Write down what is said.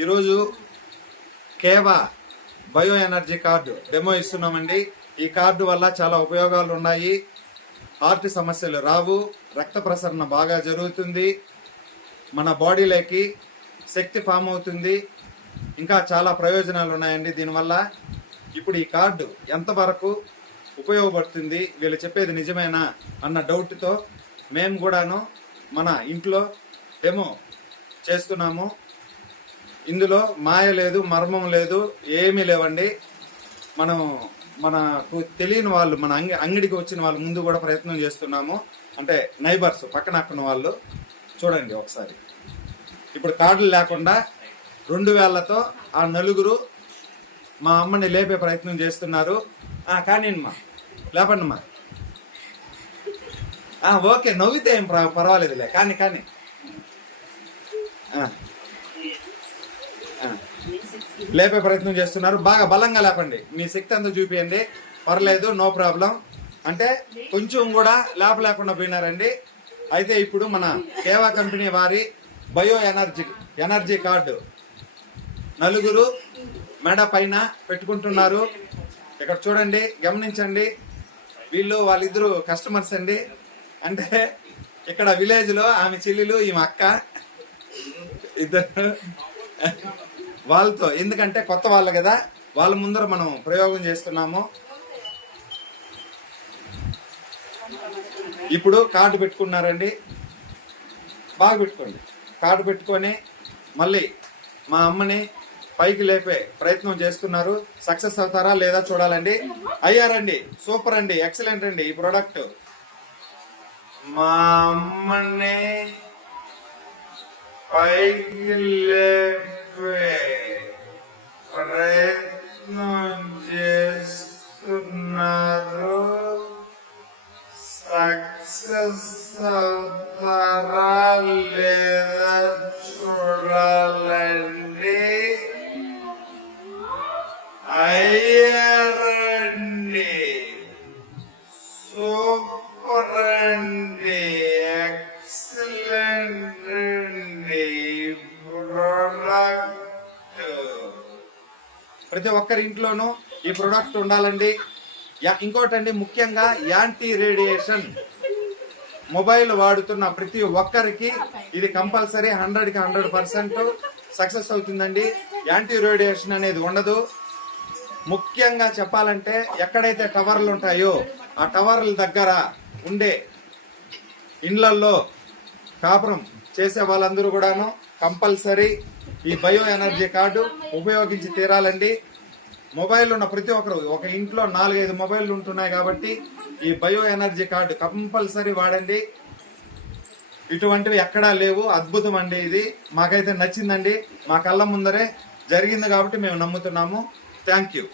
ఈరోజు కేవా bio energy card demo ఇస్తున్నామండి. ఈ కార్డు వల్ల చాలా ఉపయోగాలు ఉన్నాయి. హార్ట్ సమస్యలు రావు, రక్త ప్రసరణ బాగా జరుగుతుంది, మన బాడీలోకి శక్తి ఫామ్ అవుతుంది, ఇంకా చాలా ప్రయోజనాలు ఉన్నాయండి దీనివల్ల. ఇప్పుడు ఈ కార్డు ఎంతవరకు ఉపయోగపడుతుంది, వీళ్ళు చెప్పేది నిజమేనా అన్న డౌట్తో మేము కూడాను మన ఇంట్లో డెమో చేస్తున్నాము. ఇందులో మాయ లేదు, మర్మం లేదు, ఏమీ లేవండి. మనకు తెలియని వాళ్ళు, మన అంగడికి వచ్చిన వాళ్ళు ముందు కూడా ప్రయత్నం చేస్తున్నాము. అంటే నైబర్స్ పక్కన అక్కన వాళ్ళు చూడండి ఒకసారి. ఇప్పుడు కార్డులు లేకుండా 2 వేళ్లతో ఆ నలుగురు మా అమ్మని లేపే ప్రయత్నం చేస్తున్నారు. కానిమ్మా, లేపండిమ్మా. ఓకే, నవ్వితే ఏం పర్వాలేదులే, కానీ లేపే ప్రయత్నం చేస్తున్నారు. బాగా బలంగా లేపండి, మీ శక్తి అంతా చూపియండి, పర్లేదు, నో ప్రాబ్లం. అంటే కొంచెం కూడా లేపలేకుండా పోయినారండి. అయితే ఇప్పుడు మన కేవా కంపెనీ వారి బయో ఎనర్జీ కార్డు నలుగురు మెడ పైన పెట్టుకుంటున్నారు. ఇక్కడ చూడండి, గమనించండి. వాళ్ళిద్దరు కస్టమర్స్ అండి. అంటే ఇక్కడ విలేజ్ లో ఆమె చెల్లెలు, ఈమె అక్క, ఇద్దరు వాళ్ళతో, ఎందుకంటే కొత్త వాళ్ళు కదా, వాళ్ళ ముందర మనం ప్రయోగం చేస్తున్నాము. ఇప్పుడు కార్డు పెట్టుకున్నారండి, బాగా పెట్టుకోండి. కార్డు పెట్టుకొని మళ్ళీ మా అమ్మని పైకి లేపే ప్రయత్నం చేస్తున్నారు. సక్సెస్ అవుతారా లేదా చూడాలండి. అయ్యారండి, సూపర్ అండి, ఎక్సలెంట్ అండి ఈ ప్రోడక్ట్. మా అమ్మని పైకి లేపే ప్రయత్నం చేస్తున్నారు. సక్సెస్ అవుతారా లేదా చూడాలండి. అయ్యారండి, సూపర్ అండి, ఎక్సలెంట్ అండి ప్రోడక్ట్. ప్రతి ఒక్కరి ఇంట్లోనూ ఈ ప్రోడక్ట్ ఉండాలండి. ఇంకోటండి, ముఖ్యంగా యాంటీ రేడియేషన్ మొబైల్ వాడుతున్న ప్రతి ఒక్కరికి ఇది కంపల్సరీ 100కి 100% సక్సెస్ అవుతుందండి. యాంటీ రేడియేషన్ అనేది ఉండదు. ముఖ్యంగా చెప్పాలంటే ఎక్కడైతే టవర్లు ఉంటాయో ఆ టవర్ల దగ్గర ఉండే ఇండ్లల్లో కాపురం చేసే వాళ్ళందరూ కూడాను కంపల్సరీ ఈ బయో ఎనర్జీ కార్డు ఉపయోగించి తీరాలండి. మొబైల్ ఉన్న ప్రతి ఒక్కరు, ఒక ఇంట్లో 4-5 మొబైల్లు ఉంటున్నాయి కాబట్టి ఈ బయో ఎనర్జీ కార్డు కంపల్సరీ వాడండి. ఇటువంటివి ఎక్కడా లేవు. అద్భుతం అండి ఇది. మాకైతే నచ్చిందండి. మా కళ్ళ ముందరే జరిగింది కాబట్టి మేము నమ్ముతున్నాము. Thank you.